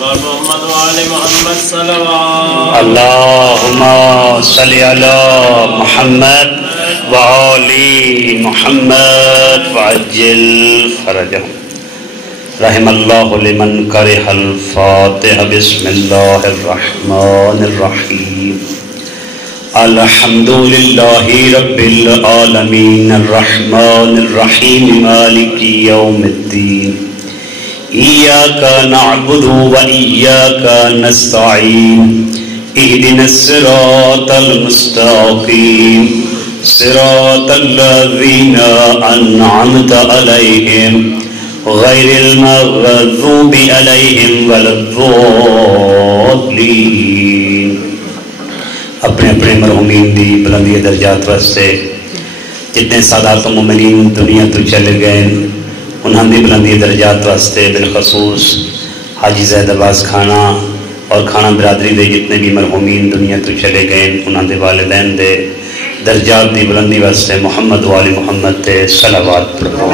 محمد وآل محمد صلوات اللهم صل على محمد وآل محمد وعجل فرجهم رحم اللہ لمن کرہ الفاتحہ بسم اللہ الرحمن الرحیم الحمدللہ رب العالمین الرحمن الرحیم مالک یوم الدین ایاک نعبد و ایاک نستعین اہدنا الصراط المستقیم صراط الذین انعمت علیہم غیر المغضوب علیہم ولا الضالین۔ اپنے اپنے مرحومین دی بلندی درجات واسطے جتنے سادات و مومنین دنیا تو چلے گئے انہاں دی بلندی درجات واسطے بالخصوص حاجی زید عباس کھانا اور کھانا برادری دے جتنے بھی مرحومین دنیا تو چلے گئے انہاں دے والدین دے درجات دی بلندی واسطے محمد والی محمد تے صلوات پڑھو۔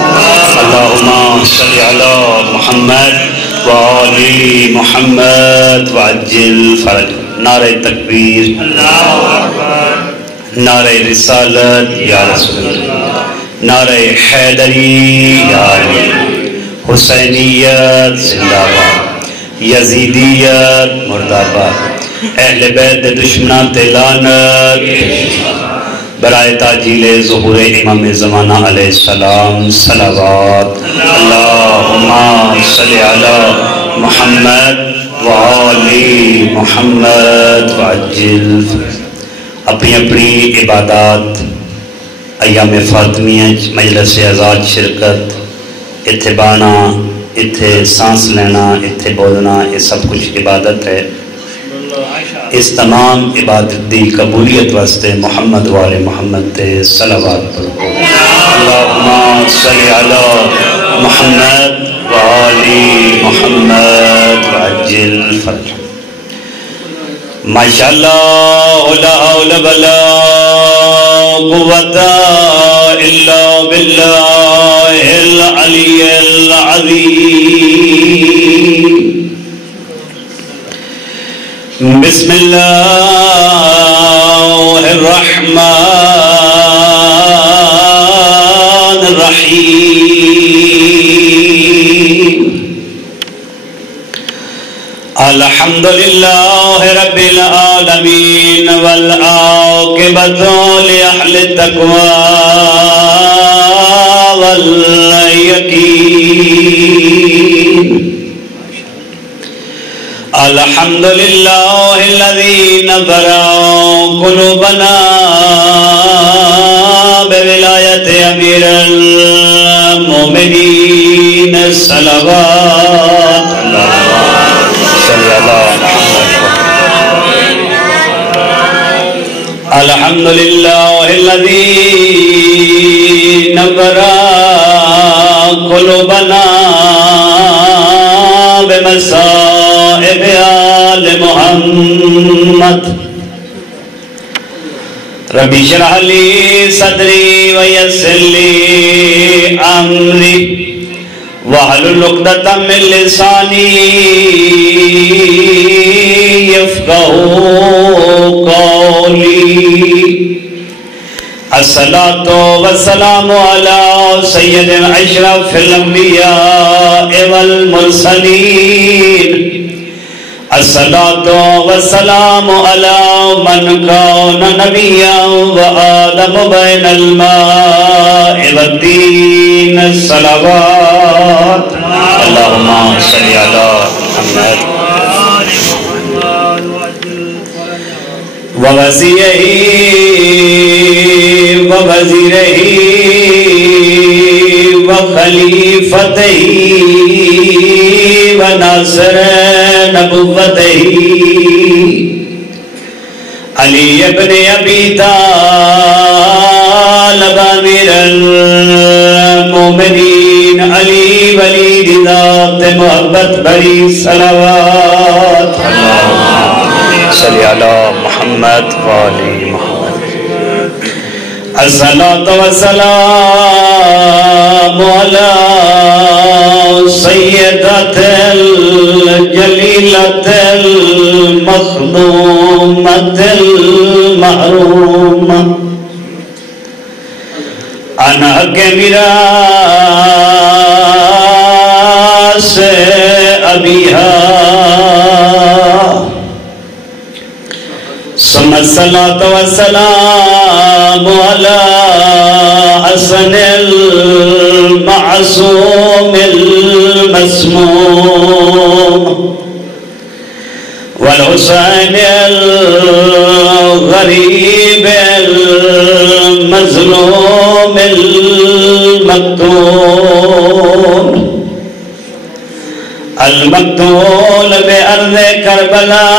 اللہم صلی علی محمد والی محمد وعجل فرج۔ نعرہ تکبیر، نعرہ رسالت یا رسول اللہ، نعرہ حیدری یا علی، حسینیت زندہ باد، یزیدیت مرداباد، اہل بیت دشمنان لعنت، برائے تاجیل ظہور امام زمانہ علیہ السلام صلوات۔ اللہم صلی علی محمد وآلی محمد وعجل۔ اپنی اپنی عبادات ایام فاطمیہ مجلس آزاد شرکت، اتھے بانا، اتھے سانس لینا، اتھے بولنا، یہ سب کچھ عبادت ہے۔ اس تمام عبادت دی قبولیت واسطے محمد والے محمد تے صلوات پڑھو۔ اللہم صلی علی محمد وآلی محمد وعجل فرج۔ ماشاءاللہ لا حول ولا قوة الا باللہ العلی العظیم۔ بسم اللہ الرحمن الرحیم۔ الحمدللہ رب العالمین والعاقبۃ لأہل التقوی والیقین۔ الحمدللہ الذی نظر قلوبنا بولایت امیر المومنین صلوات۔ الحمدللہ الذی نور قلوبنا بمصائب آل محمد۔ ربی اشرح لی صدری ویسر لی امری واحلل عقدۃ من لسانی یفقہوا قولی۔ الصلاۃ والسلام علی سید اشرف الانبیاء والمرسلین۔ الصلاۃ والسلام علی من کان نبیا وآدم بین الماء والدین صلوات۔ اللہم صلی علی محمد ووزیرہ وخلیفتہ وناصر نبوتہ علی ابن ابی طالب امیر المومنین علی ولی ذات محبت بری صلوات۔ صلی علی محمد وآل محمد۔ الصلاۃ والسلام علی سیدۃ الجلیلہ محروم انا کے میراث ابیہا ثم الصلاة والسلام على حسن المعصوم المسموم والحسين الغريب المظلوم المقتول بأرض كربلاء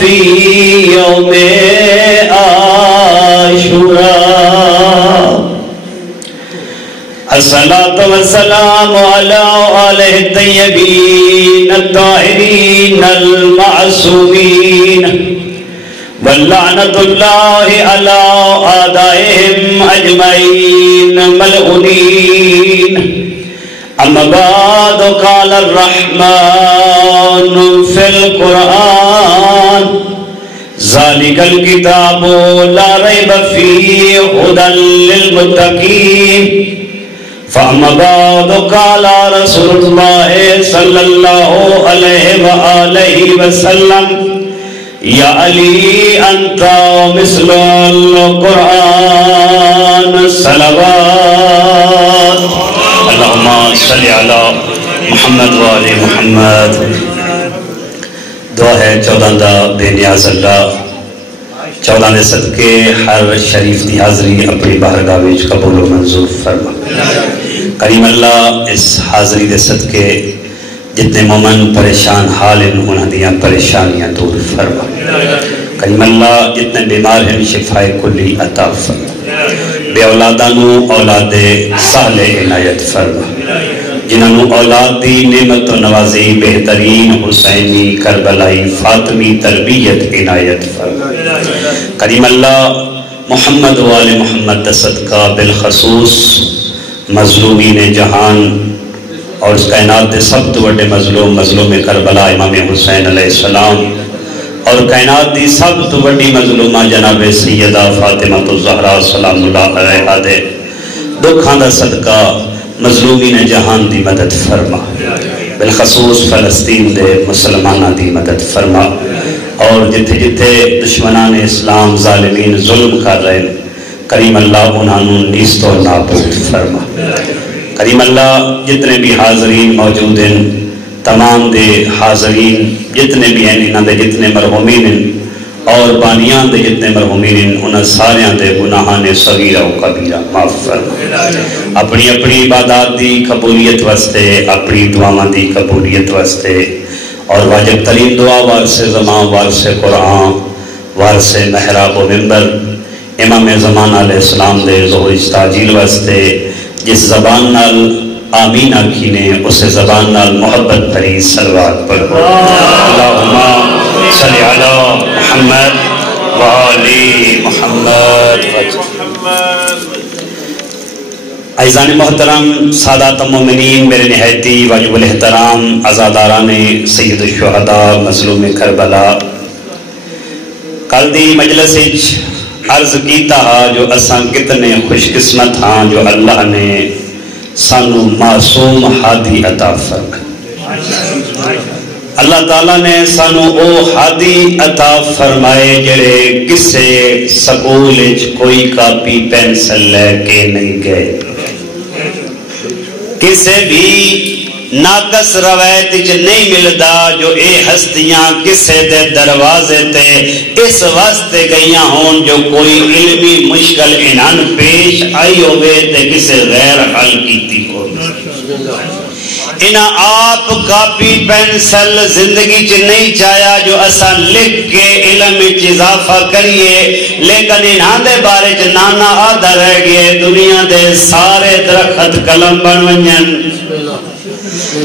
في يوم عاشوراء الصلاة والسلام على آله الطيبين الطاهرين المعصومين واللعنة الله على أعدائهم أجمعين ملعونين أما بعد قال الرحمن في القرآن ذلك الكتاب لا ريب فيه هدى للمتقين فأما بعد قال رسول الله صلى الله عليه وآله وسلم يا علي أنت مثل القرآن صلوات اللهم صل على محمد وآل محمد دعا ہے 14 دا بے نیاز اللہ 14 دے صدقے ہر شریف دی حاضری اپنی بارگاہ وچ قبول و منظور فرما کریم اللہ اس حاضری دے صدقے جتنے مومن پریشان حال ہیں انہاں دیاں پریشانیاں دور فرما کریم اللہ جتنے بیمار ہیں شفائے کلی عطا فرما بے اولادانو اولاد صالح عنایت فرما جنہوں اولاد دی نعمت و نوازی بہترین حسینی کربلائی فاطمی تربیت عنایت فرما کریم اللہ محمد و آل محمد صدقہ بالخصوص مظلومین جہان اور اس کائنات دے سب تو بڑے مظلوم کربلا امام حسین علیہ السلام اور کائنات دی سب تو بڑی مظلومہ جناب سیدہ فاطمہ الزہرا سلام اللہ علیہا دے دکھاں دا صدقہ مظلومین جہان دی مدد فرما بالخصوص فلسطین دے مسلمانہ دی مدد فرما اور جتھے جتھے دشمنان اسلام ظالمین ظلم کر رہے ہیں کریم اللہ انہوں نیست و نابود فرما کریم اللہ جتنے بھی حاضرین موجود ہیں تمام دے حاضرین جتنے بھی ہیں انہاں دے جتنے مرحومین ہیں اور بانیان دے جتنے مرحومین ہیں انہاں ساریاں دے گناہان صغیرہ و کبیرہ معاف فرما اپنی اپنی عبادات دی قبولیت واسطے اپنی دعاواں دی قبولیت واسطے اور واجب ترین دعا وارث زمان وارث قرآن وارث محراب و منبر امام زمان علیہ السلام دے ظہور تاجیل واسطے جس زبان نال آمین آکھینے اسے زبان نال محبت بھری صلوات پڑھو اللہم صلی علی محمد وآلی محمد عزیزان محترم سادات مومنین میرے نہایتی واجب الاحترام عزاداران سید الشہداء مظلوم کربلا کل دی مجلس عرض کیتا جو اساں کتنے خوش قسمت ہاں جو اللہ نے سانو معصوم ہادی عطا فرمائے اللہ تعالیٰ نے سانو او ہادی عطا فرمائے جڑے کسے سکول کوئی کاپی پینسل لے کے نہیں گئے کسے بھی ناقص روایت نہیں ملدا جو اے ہستیاں کسے دے دروازے تے اس واسطے گئیاں ہون جو کوئی علمی مشکل انہاں پیش آئی ہوئے تے کسے غیر حل کیتی ہو انہاں آپ کاپی پینسل زندگی چ نہیں چاہیا جو اساں لکھ کے علم چ اضافہ کریے لیکن انہاں دے بارے چ نانا آدھا رہ گئے دنیا دے سارے درخت قلم بن ونجن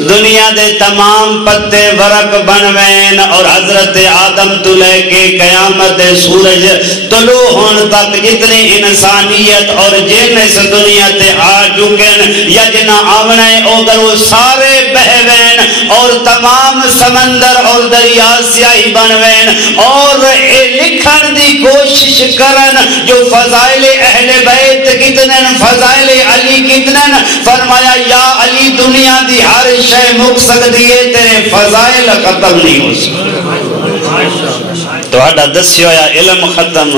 دنیا دے تمام پتے ورق بنوین اور حضرت آدم تو لے کے قیامت سورج طلوع ہون تک جتنی انسانیت اور جن اس دنیا تے آ چکن یا جنہ آونے اگر وہ سارے تارے بہوین اور تمام سمندر اور دریا سیاہی بنوین اور اے لکھن دی کوشش کرن جو فضائل اہل بیت کتنے فضائل علی کتنے فرمایا یا علی دنیا دی ہر شے مک سکتی ہے تیرے فضائل ختم نہیں ہو سکتا تو آڈا دسیو یا علم ختم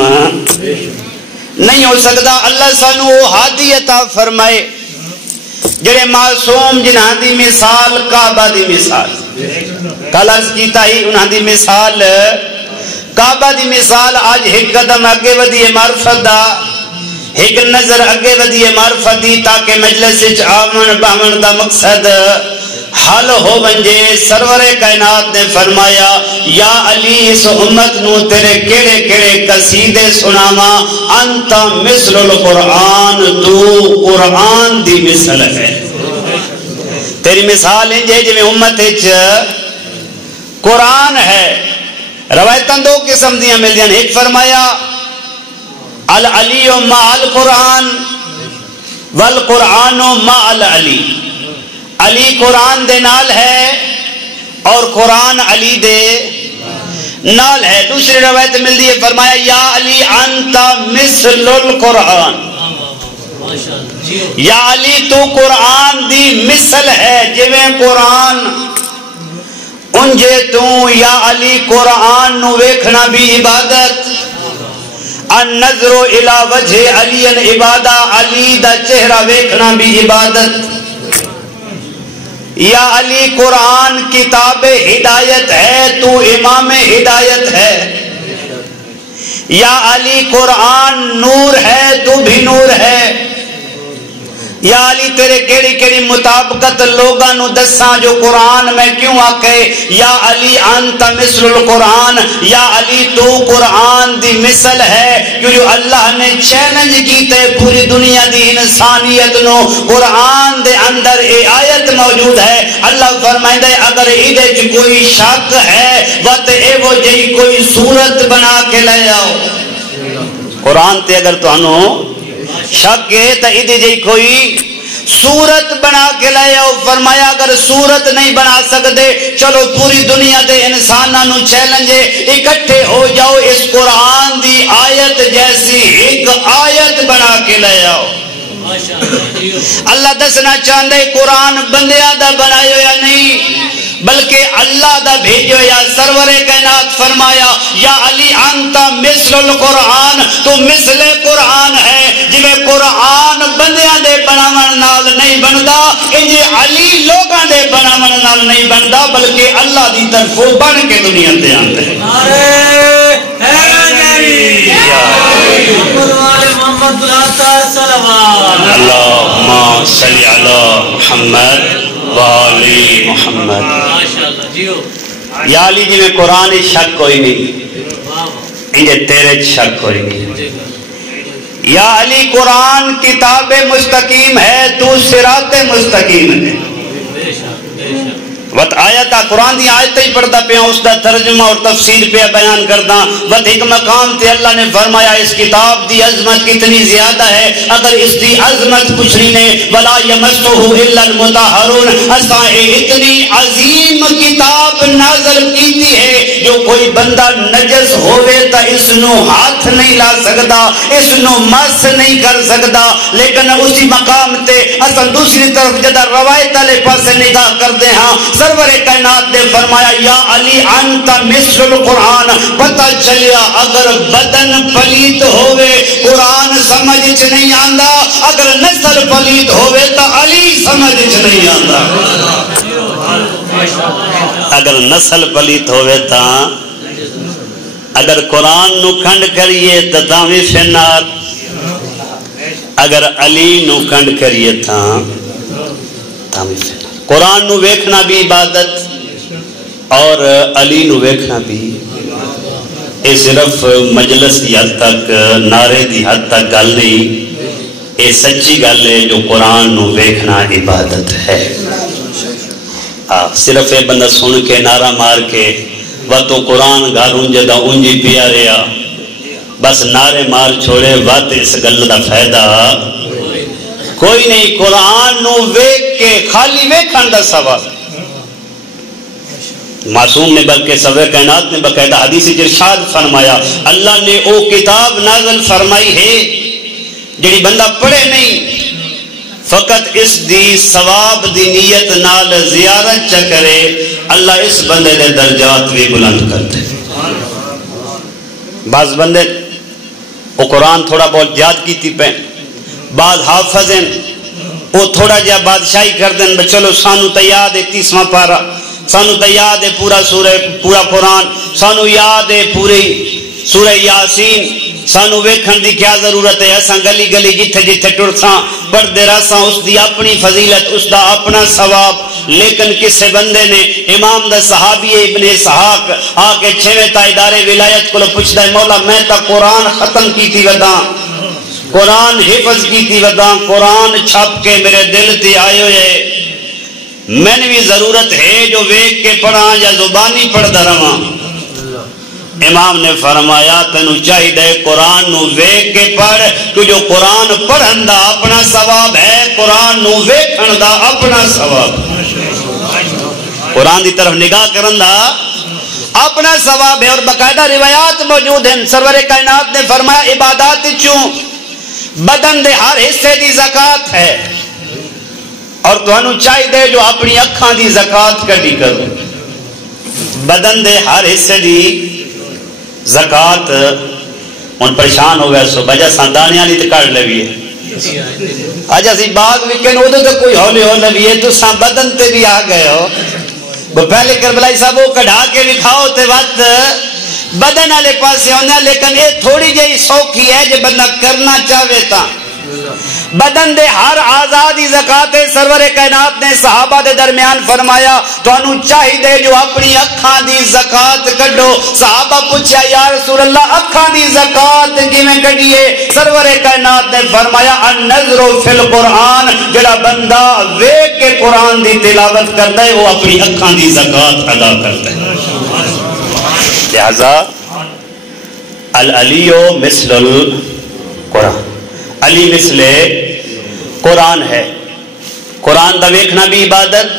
نہیں ہو سکتا اللہ سانو وہ ہادی عطا فرمائے جڑے معصوم جنہاں دی مثال کعبہ دی مثال کل عرض کیتا ہی انہاں دی مثال کعبہ دی مثال آج ایک قدم اگے ودی معرفت دا ایک نظر اگے ودی معرفت دی تاکہ مجلس آمن باہمن دا مقصد حل ہو بنجے سرور کائنات نے فرمایا یا علی اس امت نو تیرے کیڑے کیڑے قصیدے سناما انتا مثل القرآن تو قرآن دی مثل ہے تیری مثال انجے جو امت قرآن ہے روایتاں دو قسم دیاں مل دیاں ایک فرمایا العلی مع القرآن والقرآن مع العلی علی قرآن دے نال ہے اور قرآن علی دے نال ہے دوسری روایت مل دی ہے فرمایا یا علی انتا مثل القرآن یا علی تو قرآن دی مثل ہے جویں قرآن انجے تو یا علی قرآن نو ویکھنا بھی عبادت النظر الى وجہ علی عبادہ علی دا چہرہ ویکھنا بھی عبادت یا علی قرآن کتاب ہدایت ہے تو امام ہدایت ہے یا علی قرآن نور ہے تو بھی نور ہے یا علی تیرے کیڑی کیڑی مطابقت لوگاں نو دساں جو قرآن میں کیوں آکے یا علی انت مثل القرآن یا علی تو قرآن دی مثل ہے کیونکہ اللہ نے چیلنج کیتے پوری دنیا دی انسانیت نو قرآن دے اندر اے آیت موجود ہے اللہ فرمائے دے اگر ایدے جو کوئی شک ہے وقت اے وہ جئی کوئی صورت بنا کے لے آؤ قرآن تے اگر تو انو شک ہے تو ادھے جی کوئی صورت بنا کے لائے ہو فرمایا اگر صورت نہیں بنا سکتے چلو پوری دنیا دے انساناں نو چیلنجے اکٹھے ہو جاؤ اس قرآن دی آیت جیسی ایک آیت بنا کے لائے ہو اللہ دسنا چاہندے قرآن بندیاں دا بنائے یا نہیں بلکہ اللہ دا بھیجو یا سرور کائنات فرمایا یا علی انتا مثل القرآن تو مثل قرآن ہے جویں قرآن بندیاں دے بناون نال نہیں بندا انجے علی لوگاں دے بناون نال نہیں بندا بلکہ اللہ دی طرفوں بن کے دنیا تے آندا ہے اللہم صلی علی محمد والی محمد یا علی جی میں قرآن شک کوئی نہیں انجھے تیرے شک کوئی نہیں یا علی قرآن کتاب مستقیم ہے تو صراط مستقیم ہے وقت آیتا قرآن دی آیتیں ہی پڑھتا پہ اس دا ترجمہ اور تفسیر پہ بیان کرتا وقت ایک مقام تے اللہ نے فرمایا اس کتاب دی عظمت کتنی زیادہ ہے اگر اس دی عظمت پوچھنی نے ولا یمسہ الا المطہرون اساں اتنی عظیم کتاب نازل کیتی ہے جو کوئی بندہ نجس ہوئے تا اس نو ہاتھ نہیں لا سکتا اس نو مس نہیں کر سکتا لیکن اسی مقام تے اساں دوسری طرف جدہ روایت والے پاسے نگاہ کرتے ہاں سرور کائنات نے فرمایا یا علی انت مثل القرآن پتہ چلیا اگر بدن پلیت ہوئے قرآن سمجھ چ نہیں آندا اگر نسل پلیت ہوئے تو علی سمجھ چ نہیں آندا اگر نسل پلیت ہوئے تا اگر قرآن نو کھنڈ کریے تو تاوی فنار اگر علی نو کھنڈ کریے تا تاوی فنار قرآن نو ویکھنا بھی عبادت اور علی نو ویکھنا بھی اے صرف مجلس دی حد تک نعرے دی حد تک گل نہیں اے سچی گل ہے جو قرآن نو ویکھنا عبادت ہے صرف اے بندہ سن کے نعرہ مار کے وہ تو قرآن گھر انجدہ انجی پیا رہا بس نعرے مار چھوڑے وقت اس گل دا فائدہ کوئی نہیں قرآن نو ویکھ کے خالی ویکھن دا ثواب. معصوم نے بلکہ سرور کائنات نے باقاعدہ حدیث ارشاد فرمایا اللہ نے او کتاب نازل فرمائی ہے جڑی بندہ پڑھے نہیں فقط اس دی ثواب دی نیت نال زیارت چ کرے اللہ اس بندے دے درجات بھی بلند کر دے. بعض بندے وہ قرآن تھوڑا بہت یاد کیتی پہ بعض حافظ ہیں وہ تھوڑا جہا بادشاہی کر دیں چلو سانو تو یاد ہے 30واں پارا سانو تو یاد ہے پورا سورہ پورا قرآن سانو یاد ہے پوری سورہ یاسین سانو ویکھن دی کیا ضرورت ہے اساں گلی گلی جتھے جتھے ٹرساں پڑھدے رہساں اس دی اپنی فضیلت اس دا اپنا ثواب. لیکن کسے بندے نے امام دا صحابی ابن اسحاق آ کے چھویں تا ادارے ولایت کو پوچھدا ہے مولا میں تا قرآن ختم کیتی ودا قرآن حفظ کیتی ودا قرآن چھپ کے میرے دل تے آئے ہوئے میں نے بھی ضرورت ہے جو ویکھ کے پڑھاں یا زبانی پڑھدا رہاں. امام نے فرمایا تینو چاہیے قرآن نو ویکھ کے پڑھ کہ جو قرآن پڑھن دا اپنا ثواب ہے قرآن نو ویکھن دا اپنا ثواب. قرآن دی طرف نگاہ کرن دا اپنا ثواب ہے. اور باقاعدہ روایات موجود ہیں سرور کائنات نے فرمایا عبادات چوں بدن دے ہر حصے دی زکات ہے اور تانوں چاہیے جو اپنی اکھاں دی زکات کڈی کرو. بدن دے ہر حصے دی زکات ہن پریشان ہو گیا سو بجا ساندانیاں نہیں تے کڈ لویے اج اسی باغ وکن اودے تے کوئی ہولے ہو لویے تو سا بدن تے بھی آ گئے ہو وہ پہلے کربلائی صاحب وہ کڈھا کے دکھاؤ تے وقت بدن والے پاسے ہونا. لیکن یہ تھوڑی جہی سوکھی ہے جو بندہ کرنا چاہے تا بدن دے ہر آزادی زکات سرور کائنات نے صحابہ دے درمیان فرمایا تانوں چاہیے جو اپنی اکھاں دی زکات کڈو. صحابہ پوچھا یا رسول اللہ اکھاں دی زکات کیویں کڈیے؟ سرور کائنات نے فرمایا النظر فی القرآن جڑا بندہ ویکھ کے قرآن دی تلاوت کردا ہے وہ اپنی اکھاں دی زکات ادا کردا ہے. لہذا العلی مثل القرآن علی مثل قرآن ہے. قرآن دا ویکھنا بھی عبادت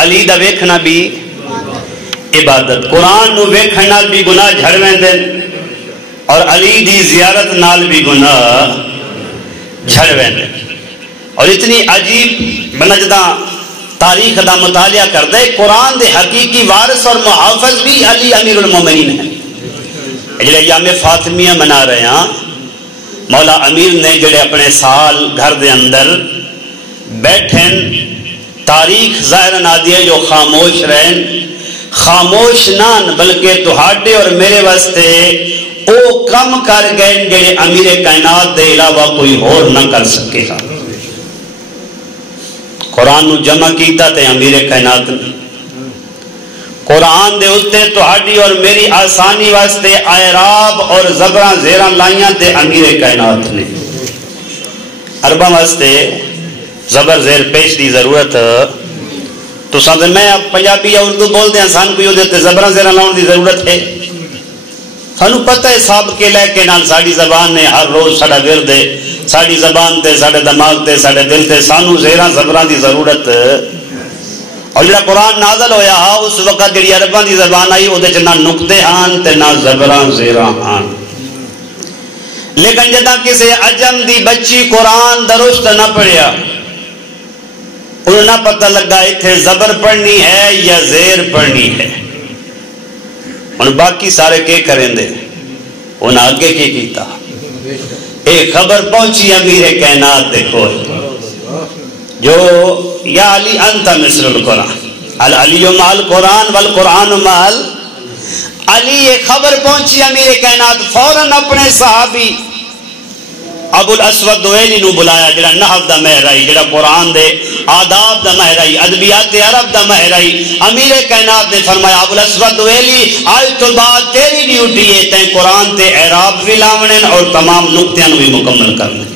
علی دا ویکھنا بھی عبادت. قرآن نو ویکھن نال بھی گناہ جھڑ ویندے اور علی دی زیارت نال بھی گناہ جھڑ ویندے. اور اتنی عجیب بنا جداں تاریخ دا مطالعہ کردے قرآن دے حقیقی وارث اور محافظ بھی علی امیر المومنین ہیں. جڑے ایام فاطمیہ منا رہے ہیں مولا امیر نے جڑے اپنے سال گھر دے اندر بیٹھن تاریخ ظاہر نہ دیے جو خاموش رہن خاموش نان بلکہ تہاڈے اور میرے واسطے او کم کر گئے جڑے امیر کائنات دے علاوہ کوئی اور نہ کر سکے گا. قرآن نو جمع کیتا تے امیر کائنات نے قرآن دے اتے تہاڈی اور میری آسانی واسطے اعراب اور زبراں زیراں لائیاں تے امیر کائنات نے. عرباں واسطے زبر زیر پیش دی ضرورت تو سمجھ میں پنجابی یا اردو بول دیں سان کوئی تے زبراں زیراں لاؤن دی ضرورت ہے. سانو پتہ ہے صاحب کے لے کے نال ساڈی زبان نے ہر روز ساڈا ورد ہے ساڈی زبان تے ساڈے دماغ تے ساڈے دل تے سانو زیراں زبراں دی ضرورت. اور جڑا قرآن نازل ہویا ہا اس وقت جڑی عرباں دی زبان آئی اودے چ نہ نقطے ہان تے نہ زبراں زیراں ہان. لیکن جداں کسے عجم دی بچی قرآن درست نہ پڑھیا انہوں نہ پتہ لگا ایتھے زبر پڑھنی ہے یا زیر پڑھنی ہے. ہن باقی سارے کے کریں دے انہاں آگے کی کیتا ایک خبر پہنچی امیر کائنات دے کول جو یا علی انت مثل القرآن العلی مع القرآن والقرآن مع علی. یہ خبر پہنچی امیر کائنات فوراً اپنے صحابی ابو الاسود دویلی نو بلایا جڑا نحو دا مہرائی جڑا قرآن دے آداب دا مہرائی ادبیات عرب دا مہرائی. امیر کائنات نے فرمایا ابو الاسود دویلی آج تو بعد تیری ڈیوٹی ہے تیں قرآن تے اعراب بھی لاونے اور تمام نقطیاں بھی مکمل کرنے.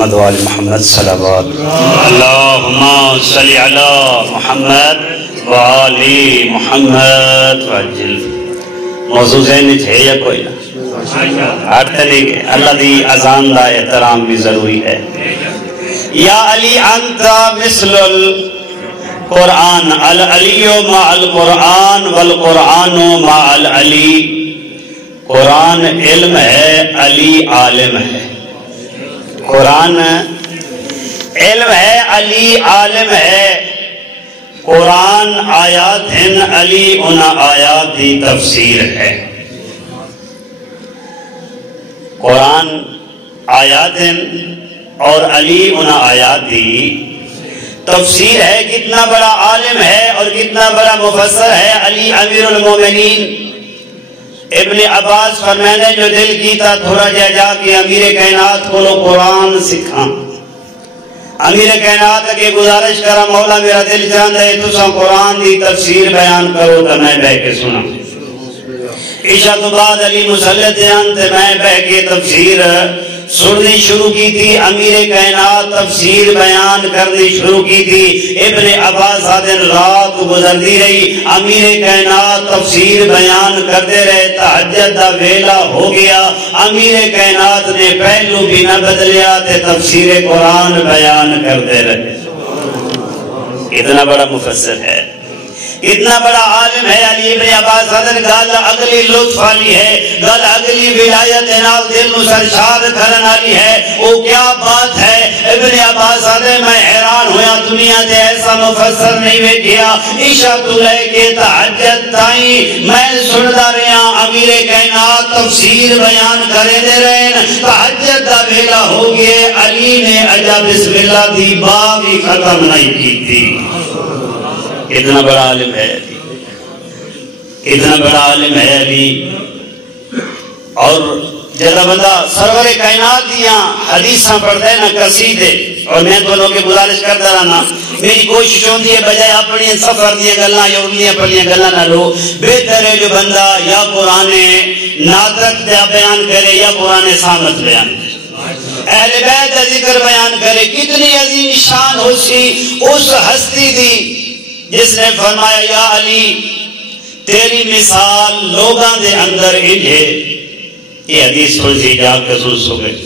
محمد وآل محمد صلوات اللہم صلی علی محمد وآل محمد وعجل موضوع ذہن ہے یا کوئی نہ ہٹتے نہیں گئے اللہ دی اذان دا احترام بھی ضروری ہے یا علی انت مثل القرآن العلی مع القرآن والقرآن مع العلی قرآن علم ہے علی عالم ہے قرآن علم ہے علی عالم ہے قرآن آیات ہیں علی ان آیات دی تفسیر ہے قرآن آیات ہیں اور علی ان آیات دی تفسیر ہے کتنا بڑا عالم ہے اور کتنا بڑا مفسر ہے علی امیر المومنین ابن عباس فرمانے جو دل کیتا تھوڑا جا کے امیر کائنات کو لو قرآن سکھاں امیر کائنات کے گزارش کرا مولا میرا دل چاہتا ہے تو سا قرآن دی تفسیر بیان کرو تو میں بہ کے سنا عشاء تو بعد علی مسلط جانتے میں بہ کے تفسیر سننی شروع کی تھی امیر کائنات تفسیر بیان کرنی شروع کی تھی ابن عباس دن رات گزرتی رہی امیر کائنات تفسیر بیان کرتے رہے تہجد دا ویلا ہو گیا امیر کائنات نے پہلو بھی نہ بدلیا تے تفسیر قرآن بیان کرتے رہے اتنا بڑا مفسر ہے اتنا بڑا عالم ہے علی ابن عباس حضرت گل اگلی لطف والی ہے گل اگلی ولایت نال دل نو سرشار کرن والی ہے وہ کیا بات ہے ابن عباس حضرت میں حیران ہویا دنیا دے ایسا مفسر نہیں ویکھیا عشاء تو لے کے تہجد تائیں میں سندا رہیا امیر کائنات تفسیر بیان کرے دے رہے تہجد دا ویلا ہو گئے علی نے اجا بسم اللہ دی باب ہی ختم نہیں کی تھی اتنا بڑا عالم ہے علی اتنا بڑا عالم ہے علی اور جیسا بندہ سرور کائنات دیاں حدیثاں پڑھتے ہیں نا قصیدے اور میں تو لوگ گزارش کرتا رہنا میری کوشش ہوتی ہے بجائے اپنی سفر دیا گلنا یا اڑنیاں پڑھنیاں گلنا نہ لو بہتر ہے جو بندہ یا قرآن ناطق بیان کرے یا قرآن سامت بیان کرے اہل بیت ذکر بیان کرے کتنی عظیم شان ہو سی اس ہستی دی جس نے فرمایا یا علی تیری مثال لوگاں دے اندر انجھے یہ حدیث تھوڑی سی جا کے سوچ ہو گئی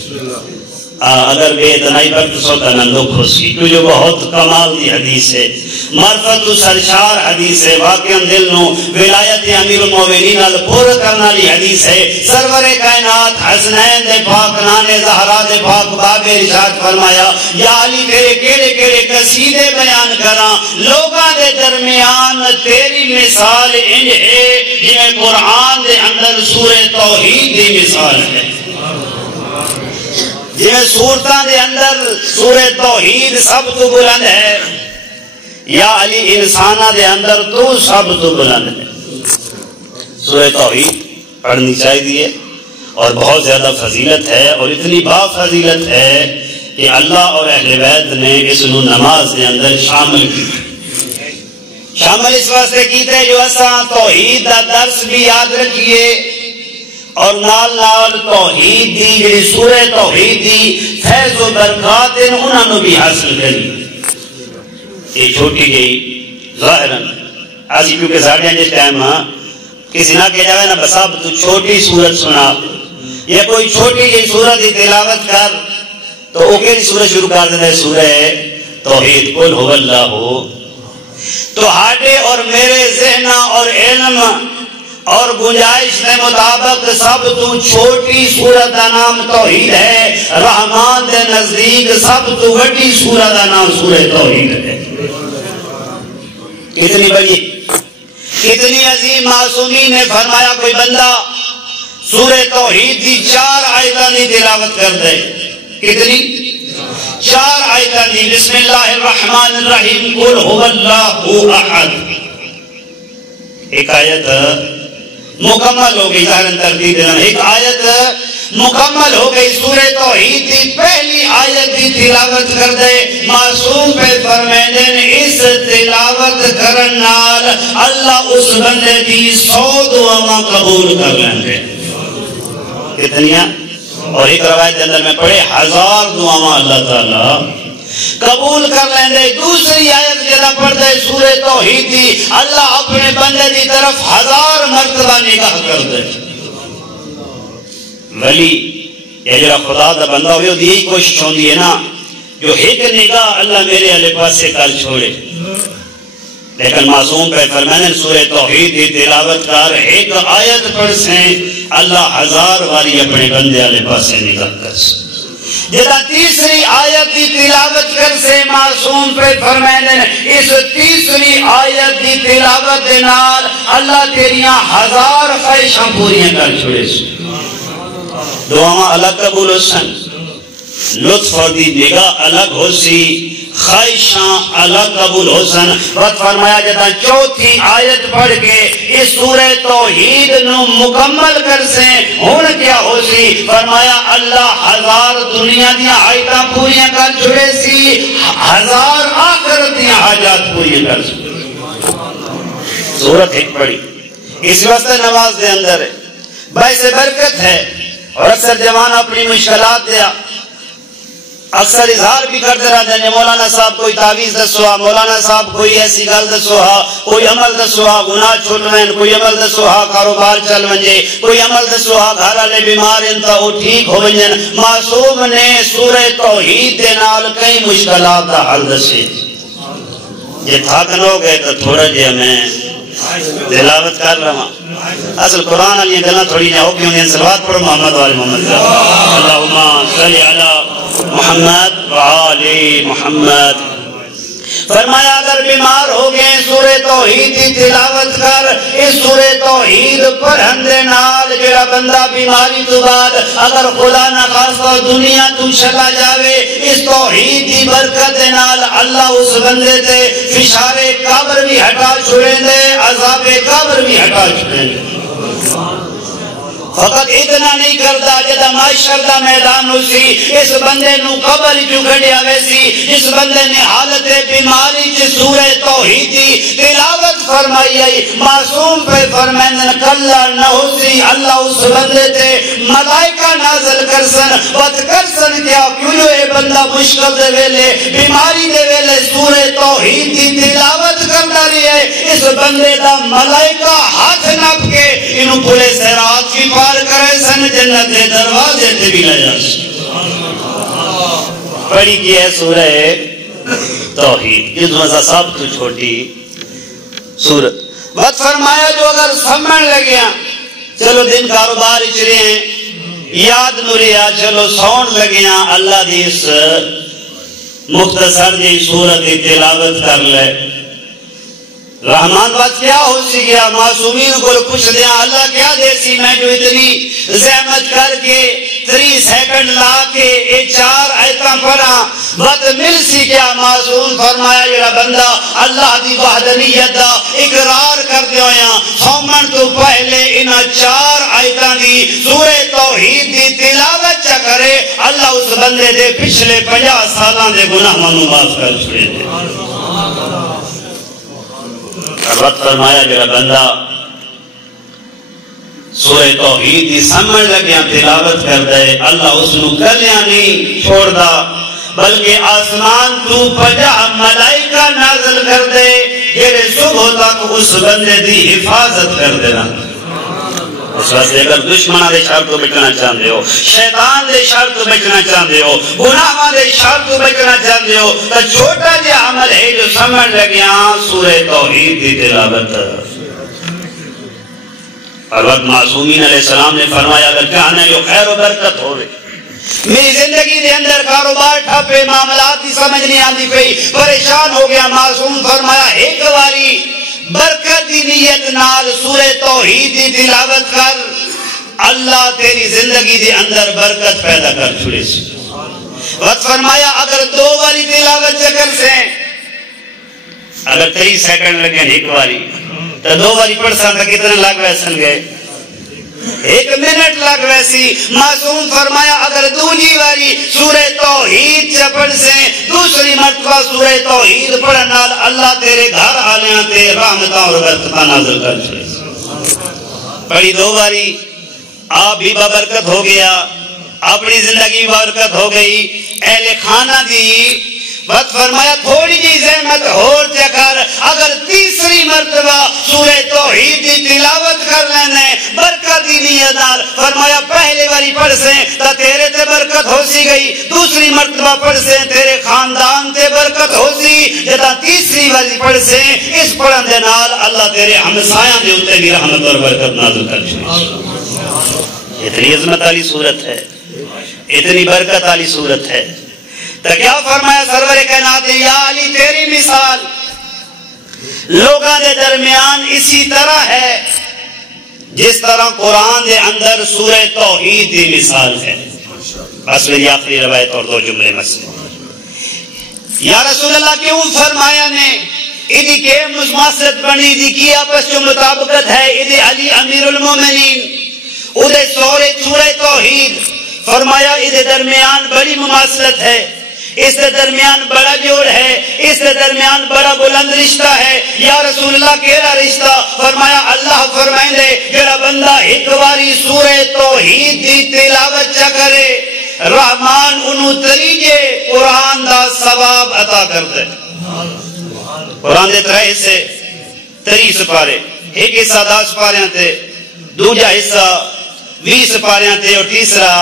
اگر بے اتنائی برد سوتا نندو خوشی تو جو بہت کمال دی حدیث ہے معرفت سرشار حدیث ہے واقعاً دل نو ولایت امیر المومنین الپور کرنا لی حدیث ہے سرور کائنات حسنین دے پاک نانے زہرا دے پاک باب ارشاد فرمایا یا علی تیرے کیڑے کیڑے قصیدے بیان کراں لوگاں دے درمیان تیری مثال انج ہے جنہیں قرآن دے اندر سورہ توحید دی مثال ہے جنہیں سورتاں دے اندر سورہ توحید سب تو بلند ہے یا علی انسانہ دے اندر تو سب تو بلند ہے سورہ توحید پڑھنی چاہیے اور بہت زیادہ فضیلت ہے اور اتنی با فضیلت ہے کہ اللہ اور اہل بیت نے اس نو نماز دے اندر شامل کی شامل اس واسطے کیتے جو اساں توحید دا درس بھی یاد رکھیے اور نال نال توحید دی جڑی سورہ توحید دی فیض و برکات انہاں نو بھی حاصل کری. یہ چھوٹی جی ظاہراً آج کیونکہ ساڑھے جس ٹائم کسی نہ کہ جاوے نا بساب تو چھوٹی سورت سنا یا کوئی چھوٹی جی سورت دی تلاوت کر تو اوکے سورت شروع کر دیتے سورہ توحید قل هو اللہ. تو ہاڈے اور میرے ذہن اور علم اور گنجائش کے مطابق سب تو چھوٹی سورت کا نام توحید ہے. رحمان دے نزدیک سب تو بڑی سورت کا نام سورہ توحید ہے. کتنی بڑی کتنی عظیم. معصومین نے فرمایا کوئی بندہ سورہ توحید دی 4 آیتاں دی تلاوت کر دے. کتنی 4 آیتاں دی. بسم اللہ الرحمن الرحیم قل هو اللہ احد. ایک آیت مکمل ہو گئی. ظاہراً ترتیب دینا ایک آیت مکمل ہو گئی. سورہ توحید دی پہلی آیت دی تلاوت کر دے. معصوم پہ فرمیندے نے اس تلاوت کرن نال اللہ اس بندے دی 100 دعاواں قبول کر لیندے. کتنیاں؟ اور ایک روایت کے اندر میں پڑھے 1000 دعاواں اللہ تعالی قبول کر لیندے. دوسری آیت جدا پڑھتے سورہ توحید دی اللہ اپنے بندے دی طرف 1000 مرتبہ نگاہ کر دے. ولی یہ جڑا خدا دا بندہ ہوئے دی یہی کوشش ہوندی ہے نا جو ایک نگاہ اللہ میرے علیہ پاس سے کر چھوڑے. لیکن معصوم پہ فرمانے سورہ توحید دی تلاوت کر ایک آیت پڑھ سے اللہ 1000 باری اپنے بندے علیہ پاس سے نگاہ کر سے. جدا تیسری آیت دی تلاوت کر سے معصوم پہ فرمانے اس تیسری آیت دی تلاوت نال اللہ تیریاں 1000 خواہشاں پوریاں کر چھوڑے سے. دعاواں الگ قبول ہو سن, لطف اور دی نگاہ الگ ہو سی, خواہشاں الگ قبول ہو سن. وقت فرمایا جاتا چوتھی آیت پڑھ کے اس سورہ توحید نو مکمل کر سے ہون کیا ہو سی. فرمایا اللہ 1000 دنیا دیا آیتاں پوریاں کر چھڑے سی, 1000 آخرت دیا حاجات پوریاں کر سی. سورت ایک پڑھی اس واسطے نماز دے اندر ہے, باعث برکت ہے. اور اکثر جوان اپنی مشکلات دیا اکثر اظہار بھی کرتے رہتے ہیں. مولانا صاحب کوئی تعویذ دسوا, مولانا صاحب کوئی ایسی گل دسوا, کوئی عمل دسوا گناہ چھوٹ وین, کوئی عمل دسوا کاروبار چل ونجے, کوئی عمل دسوا گھر والے بیمار ہیں تو وہ ٹھیک ہو ونجن. معصوم نے سورہ توحید دے نال کئی مشکلات دا حل دسے. یہ تھک نہ ہو گئے تو تھوڑا جہا میں تلاوت کر رہا. اصل قرآن والی گلاں تھوڑی جہاں ہو گئی. صلوات پڑھو محمد والے محمد. اللہم صلی علی محمد وآل محمد. فرمایا اگر بیمار ہو گئے سورہ توحید دی تلاوت کر. اس سورہ توحید پڑھن دے نال جڑا بندہ بیماری تو بعد اگر خدا نہ خاصہ دنیا تو چلا جاوے اس توحید دی برکت دے نال اللہ اس بندے تے فشار قبر بھی ہٹا چھوڑیں دے, عذاب قبر بھی ہٹا چھوڑیں دے. فقط اتنا نہیں کرتا جدا معاشر دا میدان ہو سی اس بندے نو قبر جو گھڑیا ویسی جس بندے نے حالت بیماری چ سورہ توحید دی تلاوت فرمائی آئی. معصوم پہ فرمائندن کلا نہ ہو سی اللہ اس بندے تے ملائکہ نازل کرسن بد کرسن کیا کیوں جو اے بندہ مشکل دے ویلے بیماری دے ویلے سورہ توحید دی تلاوت کرتا رہی ہے. اس بندے دا ملائکہ ہاتھ نپ کے انہوں پھولے سیرات کی پار کرے سن جنت دے دروازے تے بھی لے جا پڑھی کی ہے سورہ توحید. جس مزہ سب تو چھوٹی سورت. وقت فرمایا جو اگر سمجھ لگیا چلو دن کاروبار اچرے ہیں یاد نوریا چلو سون لگیا اللہ دی اس مختصر جی سورت تلاوت کر لے. رحمان بات کیا ہو سی گیا. معصومین کو پوچھ دیا اللہ کیا دے سی میں جو اتنی زحمت کر کے 3 سیکنڈ لا کے یہ 4 آیتاں پڑھا وقت مل سی کیا معصوم فرمایا جڑا بندہ اللہ دی وحدانیت دا اقرار کردے ہویا سومن تو پہلے انہاں 4 آیتاں دی سورہ توحید دی تلاوت چا کرے اللہ اس بندے دے پچھلے 50 سالاں دے گناہاں نوں معاف کر چھڑے دے. وقت فرمایا جڑا بندہ سورہ توحید دی سمجھ لگیا تلاوت کر دے اللہ اس نو کلیاں نہیں چھوڑ دا بلکہ آسمان تو 50 ملائکہ نازل کر دے جڑے صبح تک اس بندے دی حفاظت کر دینا. اس واسطے اگر دشمنوں دے شر تو بچنا چاہتے ہو شیطان دے شر تو بچنا چاہتے ہو گناہاں دے شر تو بچنا چاہتے ہو تو چھوٹا جہا عمل ہے جو سمجھ لگیا سورہ توحید دی تلاوت. اور وقت معصومین علیہ السلام نے فرمایا اگر چاہنا جو خیر و برکت ہوئے میری زندگی دے اندر کاروبار ٹھپے معاملات کی سمجھ نہیں آتی پئی پریشان ہو گیا معصوم فرمایا ایک باری برکت دی نیت نال سورہ توحید دی تلاوت کر اللہ تیری زندگی دے اندر برکت پیدا کر چھوڑے سے. وقت فرمایا اگر 2 باری تلاوت چکر سے اگر 30 سیکنڈ لگے ایک باری تو 2 باری پڑھ سکتا کتنے لگ ویسن گئے 1 منٹ لگ ویسی. معصوم فرمایا اگر دوسری باری سورہ توحید پڑھ سے دوسری مرتبہ سورہ توحید پڑھنا اللہ تیرے گھر آلیاں تے رحمتاں اور برکتاں نازل کر چھے. پڑھی 2 باری آپ بھی ببرکت ہو گیا اپنی زندگی برکت ہو گئی اہل خانہ دی. وقت فرمایا تھوڑی جی زحمت اور چکر اگر تیسری مرتبہ سورہ توحید دی تلاوت کر لینے برکت دی نیت نال فرمایا پہلے باری پڑھ سے تا تیرے تے برکت ہو سی گئی دوسری مرتبہ پڑھ سے تیرے خاندان تے برکت ہو سی جدا تیسری باری پڑھ سے اس پڑھن دے نال اللہ تیرے ہمسایاں دے اوتے بھی رحمت اور برکت نازل کر چھے. اتنی عظمت والی صورت ہے اتنی برکت والی صورت ہے. تو کیا فرمایا سرور کائنات یا علی تیری مثال لوگاں دے درمیان اسی طرح ہے جس طرح قرآن دے اندر سورہ توحید دی مثال ہے. بس میری آخری روایت اور 2 جملے مسئلے. یا رسول اللہ کیوں فرمایا نے ادھی کے مماثلت بنی دی کی آپس جو مطابقت ہے ادھی علی امیر المومنین ادھے سورہ توحید فرمایا ادھے درمیان بڑی مماثلت ہے اس کے درمیان بڑا جوڑ ہے اس کے درمیان بڑا بلند رشتہ ہے. یا رسول اللہ کیڑا رشتہ فرمایا اللہ فرمائیں دے جڑا بندہ ایک باری سورہ توحید دی تلاوت چا کرے رحمان انہوں تریجے قرآن دا ثواب عطا کر دے. قرآن دے 3 حصے 30 سپارے ایک حصہ 10 سپاریاں تے دوجا حصہ 20 سپاریاں تے اور تیسرا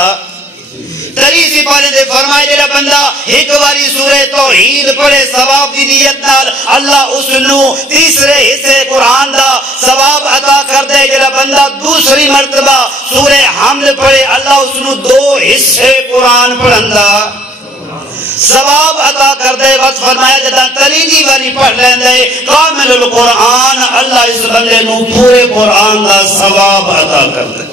30 سپارے دے فرمائے جڑا بندہ ایک باری سورہ توحید پڑھے ثواب دی نیت نال اللہ اس نو تیسرے حصے قرآن دا ثواب عطا کر دے. جڑا بندہ دوسری مرتبہ سورہ حمد پڑھے اللہ اس نو 2 حصے قرآن پڑھن دا ثواب عطا کر دے. وقت فرمایا جدا تریجی باری پڑھ لیندے کامل القرآن اللہ اس بندے نو پورے قرآن دا ثواب عطا کر دے.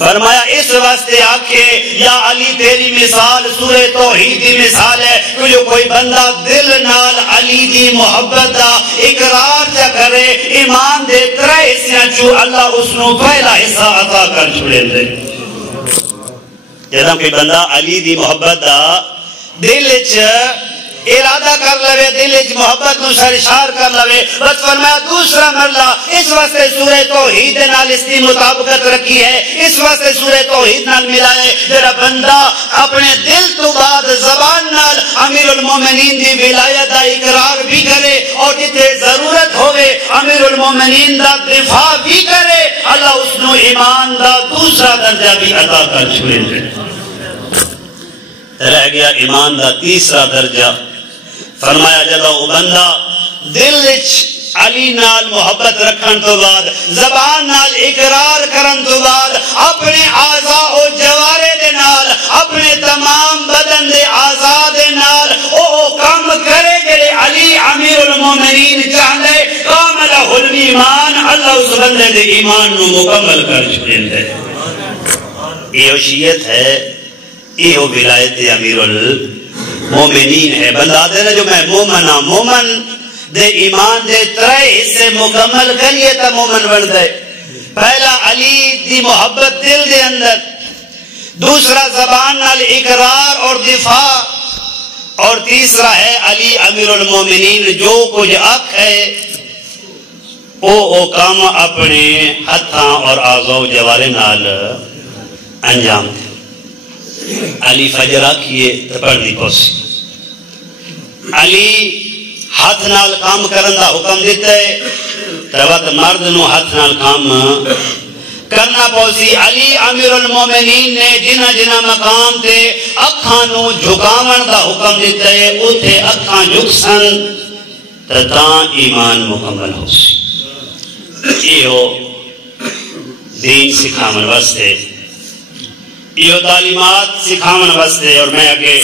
فرمایا اس واسطے آکھے یا علی تیری مثال سورہ توحید دی مثال ہے کہ جو کوئی بندہ دل نال علی دی محبت دا اقرار جا کرے ایمان دے 3 حصیاں چو اللہ اس نو پہلا حصہ عطا کر چھوڑے دے. جدا کوئی بندہ علی دی محبت دا دل چ ارادہ کر لوے دل وچ محبت نو سرشار کر لوے. بس فرمایا دوسرا مرلہ اس واسطے سورہ توحید نال اس کی مطابقت رکھی ہے اس واسطے سورہ توحید نال ملائے جڑا بندہ اپنے دل تو بعد زبان نال امیر المومنین دی ولایت دا اقرار بھی کرے اور جتنے ضرورت ہوئے امیر المومنین دا دفاع بھی کرے اللہ اس نو ایمان دا دوسرا درجہ بھی عطا کر چھوڑے دے. رہ گیا ایمان دا تیسرا درجہ. فرمایا جدو بندہ دل وچ علی نال محبت رکھن تو بعد زبان نال اقرار کرن تو بعد اپنے اعضاء و جوارے دے نال اپنے تمام بدن دے اعضاء دے نال او کام کرے جڑے علی امیر المومنین چاہندے کامل الایمان اللہ اس بندے دے ایمان نو مکمل کر چھوڑے دے. یہ شیعت ہے، یہ ولایت امیر المومنین ہے۔ بندہ دے نا جو میں مومن ہاں، مومن دے ایمان دے ترے حصے مکمل کریے تا مومن بن دے۔ پہلا علی دی محبت دل دے اندر، دوسرا زبان نال اقرار اور دفاع، اور تیسرا ہے علی امیر المومنین جو کچھ اک ہے او کام اپنے ہتھاں اور اعضاء و جوارے نال انجام دے۔ علی فجر آکھیے تو پڑھنی پوسی، علی ہاتھ نال کام کرن دا حکم دیتا ہے تو مرد نو ہاتھ نال کام کرنا پوسی۔ علی امیر المومنین نے جنہ جنہ مقام تے اکھاں نو جھکاون دا حکم دیتا ہے اوتھے اکھاں جھکسن تاں ایمان مکمل ہو سی۔ یہ دین سکھاون واسطے، یہ تعلیمات سکھاون واسطے، اور میں آگے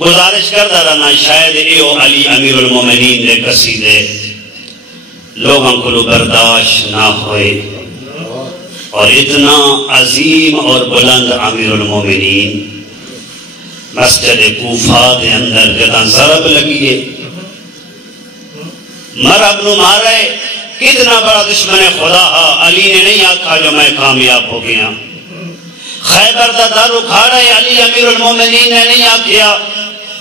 گزارش کرتا رہنا شاید یہ علی امیر المومنین دے قصیدے لوگوں کو برداشت نہ ہوئے، اور اتنا عظیم اور بلند امیر المومنین مسجد کوفہ دے اندر جداں ضرب لگیے، مرب نو مارے، کتنا بڑا دشمن خدا ہا، علی نے نہیں آکھا جو میں کامیاب ہو گیا۔ خیبر دا دارو کھا رہے، علی امیر المومنین نے نہیں آکھیا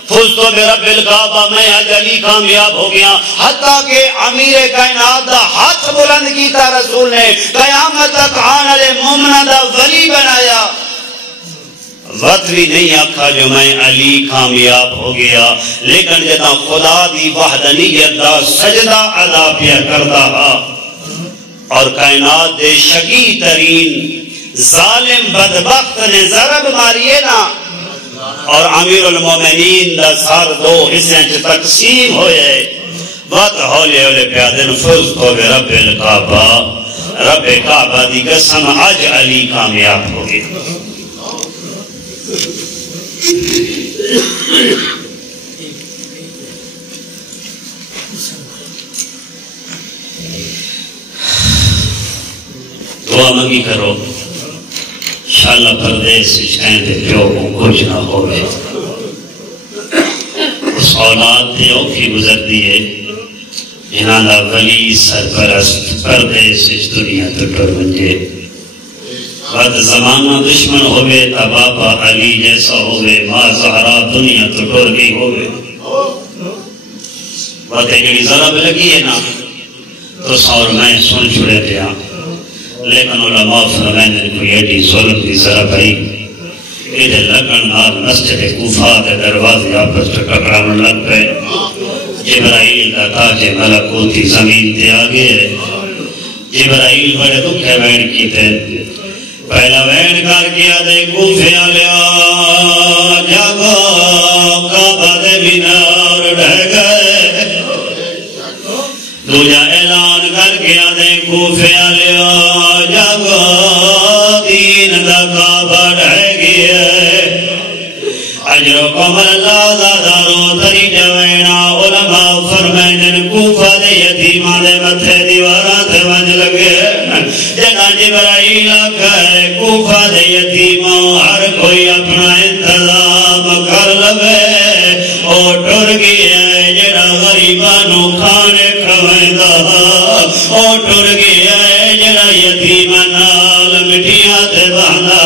فزتو برب الکعبہ میں آج علی کامیاب ہو گیا، حتیٰ کہ امیر کائنات دا ہاتھ بلند کیتا رسول نے، قیامت تک آن والے مومنہ دا ولی بنایا۔ وطوی نہیں آکھا جو میں علی کامیاب ہو گیا، لیکن جدا خدا دی وحدانیت دا سجدہ ادا پیا کرتا ہا، اور کائنات دے شقی ترین ظالم بدبخت نے ضرب ماریے نا، اور امیر المومنین دا سار دو حصے تقسیم ہوئے، وقت ہولے ہولے پیادن فزتو برب الکعبہ، رب کعبہ دی قسم آج علی کامیاب ہو گیا۔ دعا منگی کرو شاءاللہ پردیس شہن دے جو کچھ نہ ہوئے، اس اولاد دے اوکھی گزر دیئے جنہاں ولی سرپرست پردیس اس دنیا تٹر منجے، بعد زمانہ دشمن ہوئے تا بابا علی جیسا ہوئے، ماں زہرا دنیا تٹر گئی ہوئے، بات ایک ضرب لگی ہے نا تو سور میں سن چھڑے دیا، لیکن علماء فرمائنے کوئی ایڈی ظلم کی ضرب آئی، ایڈے لگن نال مسجد کوفہ دے دروازے آپس ٹکراون لگ پے، جبرائیل دا تاج ملکوتی زمین تے آگے، جبرائیل بڑے دکھے وین کی تے، پہلا وین کر کیا دے کوفے آلیا جاگو کعبہ دے مینار ڈہ گئے، دوجہ اعلان کر کیا دے کوفے آلیا جاگو دین دا کعبہ ڈہ گیا، اجرکم اللہ زادارو تری جوینا، علماء فرمائنن کوفہ دے یتیمان دے متھے دیواران تھے ونج لگے، جنا جبرائیل آکھائے کوفہ دے یتیمان ہر کوئی اپنا انتظام کر لگے، او ٹر گیا جنا غریبانو کھانے کھوائندہ، او ٹر گیا جنا یتیمانال مٹھیاں تے باندھا،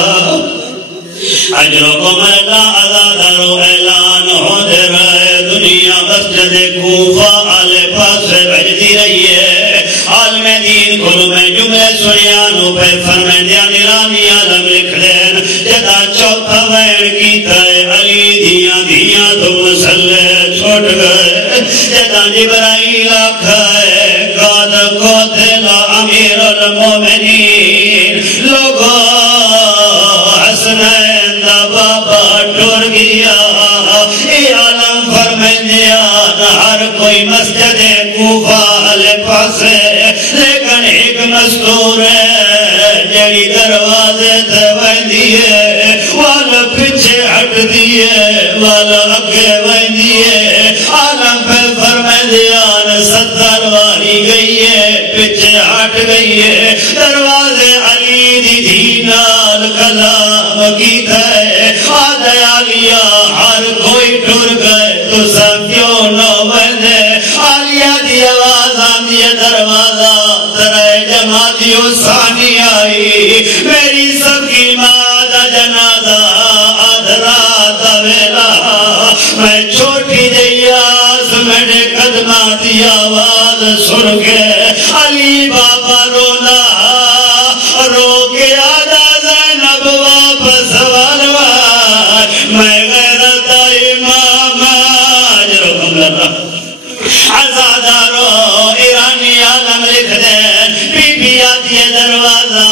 اجرکم اللہ ازادارو اعلان ہو دے رہے، دنیا مسجد کوفہ آلے پاسے بھجدی رہی ہے، عالم دین کلو میں جملے سنیانو پہ فرمین دیا نرامی عالم لکھ دین، جدا چوتھا وین کیتا ہے علی دیاں دیاں تو مسلح چھوٹ گئے، جدا جبرائیل آکھائے قاد قتل امیر المومنین، لوگوں حسنین دا بابا ٹور گیا، اے عالم فرمین دیا ہر کوئی مسجد کوفہ لے پاسے، لیکن ایک مستور ہے جڑی دروازے تے ویندی ہے، والا پیچھے ہٹ دیئے والا اگے ویندی ہے، عالم پہ فرمائے دیان 70 واری گئی ہے پیچھے ہٹ گئی ہے، دروازے علی دی دینال کلام کی تھے آدھیا لیا ہر کوئی ٹر گئے تو سب کیوں نہ بندے آلیا دی آواز آندی دروازہ ترے جماعتیوں ثانی آئی میری سب کی مادہ جنازہ آدھرات ویلا میں چھوٹی دیاز میرے قدمات دی آواز سن کے علی بابا رونا رو کے آدھا زینب واپس والوار میں غیرت امام جرکم لگا عزادارو ایرانی عالم لکھ دیں بی بی آتی ہے دروازہ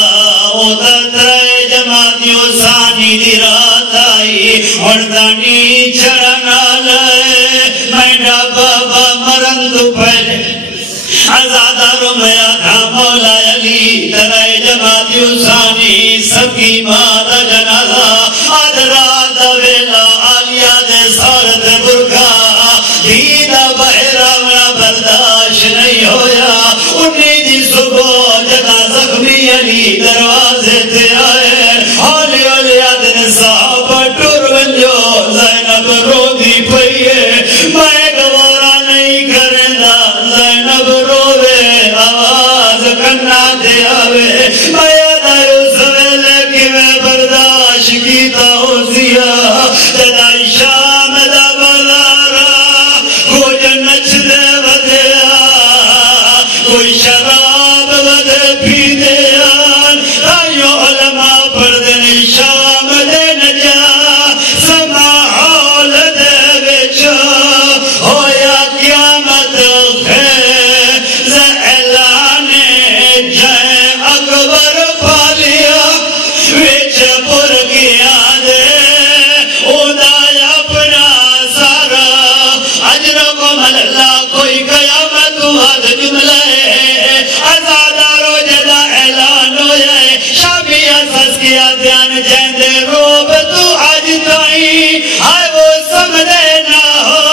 او تترے جماعتیوں ثانی دی رات آئی مردانی چڑھنا لے میڈا بابا مرند پہلے عزادارو میں آدھا مولا علی ترے جماعتیوں ثانی سب کی مادہ جنازہ آدھرات ویلا آلیا دے سارت برکا دیدہ بہراونا برداشت نہیں ہویا انہی دی صبح جگہ زخمی علی دروازے تے آئے ہولی ہولی آدھن صحابہ ٹور بنجو زینب رو دی پئیے میں گوارا نہیں کرنا زینب روے آواز کرنا تے آوے میں آدھائیو سویلے کی میں برداشت کیتا ہو سیا جدائی شام دا بزارا کوئی نچ دے ودیا کوئی شراب ودے پی دیان آئیو علماء پر دن شام دے نجا سما حول دے بچا ہویا قیامت خیز اعلان جائے اکبر پالیا ویچ پر گیا دے اودایا اپنا سارا اجر کو مللہ کوئی قیامت وعد جملے عزادارو جدا اعلان ہو جائے شابی اساس کیا دھیان جیندے روب تو آج تائیں آئے وہ سمدے نہ ہو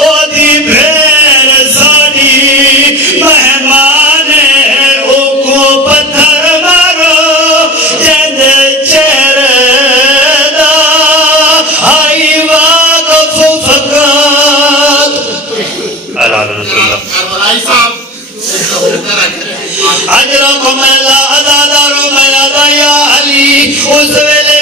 او دی بھیر ساڑی مہمان او کو پتھر مارو جیندے چہرے دا آئی واقف فقط اللہ رسول اللہ اجرکم اللہ عزادارو میں آدھا یا علی اس ویلے